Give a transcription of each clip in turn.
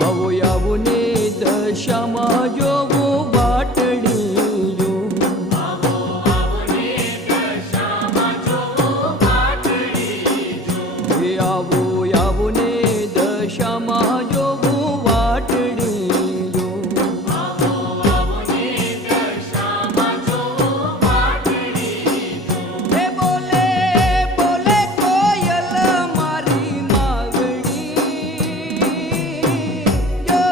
આવો આવો ને દશામાં જોવો વાટડીયો આવો આવો ને દશામાં જોવો વાટડીજો હે આવો આવો ને દશામાં જોવો વાટડીયો આવો આવો ને દશામાં જોવો વાટડીજો હે બોલે બોલે કોયલ મારી માગણી જો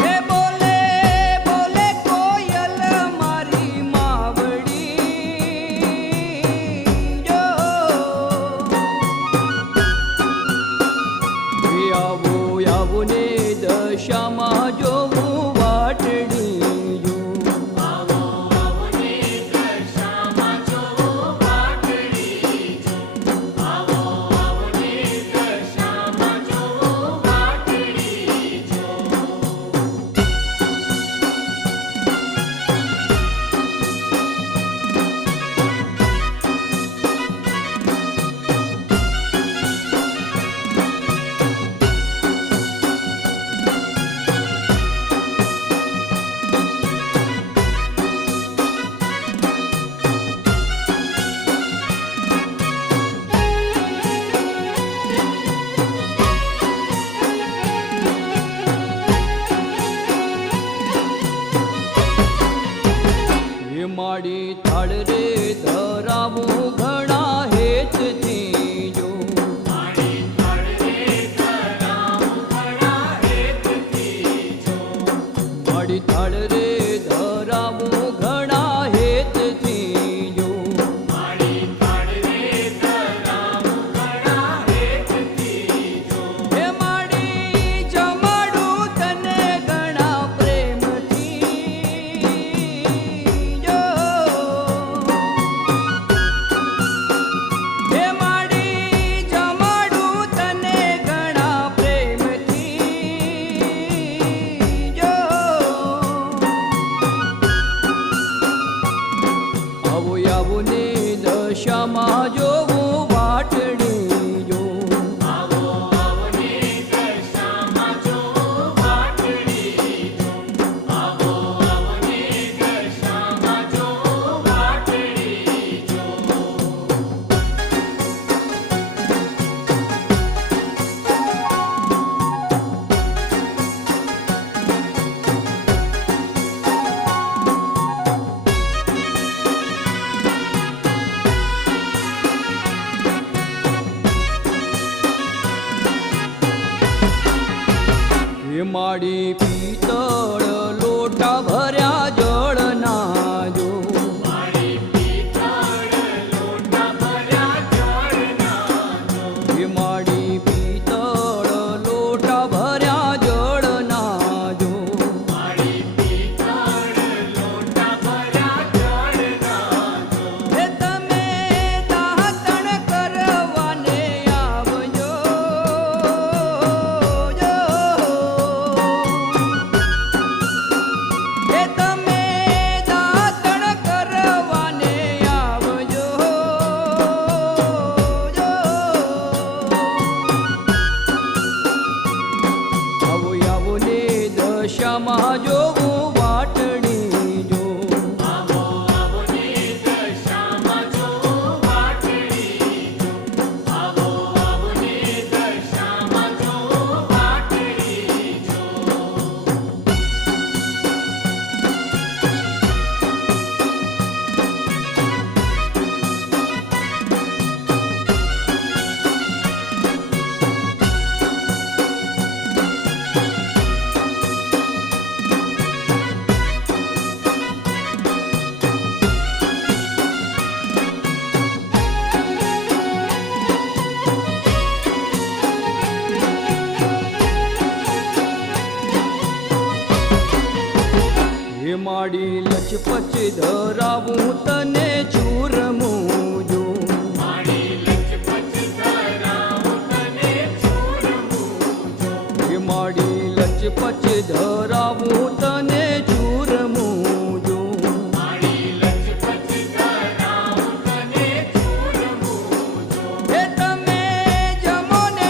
હે બોલે બોલે કોયલ મારી માવડી જો હે આવો આવો ને દશામાં જોવું વાટડીયો આવો આવો ને દશામાં જોવો વાટડીજો આવો આવો ને દશામાં જોવો વાટડીજો હે માડી થાળ રે ધરાવું ઘણા હેતથી જો મારી તળે ધરાવું ઘણા હેતથી જો માડી થાળ રે ધરાવું ઘણા હેતથી જો મારી તળે ધરાવું ઘણા હેતથી જો હે માડી જમાડું તને ઘણા પ્રેમથી જો હે માડી જમાડું તને ઘણા પ્રેમથી જો આવો આવો ને દશામાં જોવું વાટડીયો આવો આવો ને દશામાં જોવો વાટડીજો આવો આવો ને દશામાં જોવો વાટડીજો હે માડી પિત્તળ લોટા ભર્યા જળના જો મારી પિત્તળ લોટા ભર્યા જળના જો હે માડી પિત્તળ લોટા ભર્યા જળના જો મારી પિત્તળ લોટા ભર્યા જળના જો હે તમે દાહતણ કરવાને આવજો જો હે તમે દાહતણ કરવાને આવજો જો આવો આવો ને દશામાં જોવું વાટડી જો આવો આવો ને દશામાં જોવો વાટડીજો આવો આવો ને દશામાં જોવો વાટડીજો હે માડી લચપચ ધરાવું તને ચૂરમું જો મારી લચપચ ધરાવું તને ચૂરમું જો હે માડી લચપચ ધરાવું તને ચૂરમું જો મારી લચપચ ધરાવું તને ચૂરમું જો હે તમે જમો ને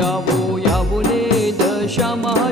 આવો આવો ને દશામાં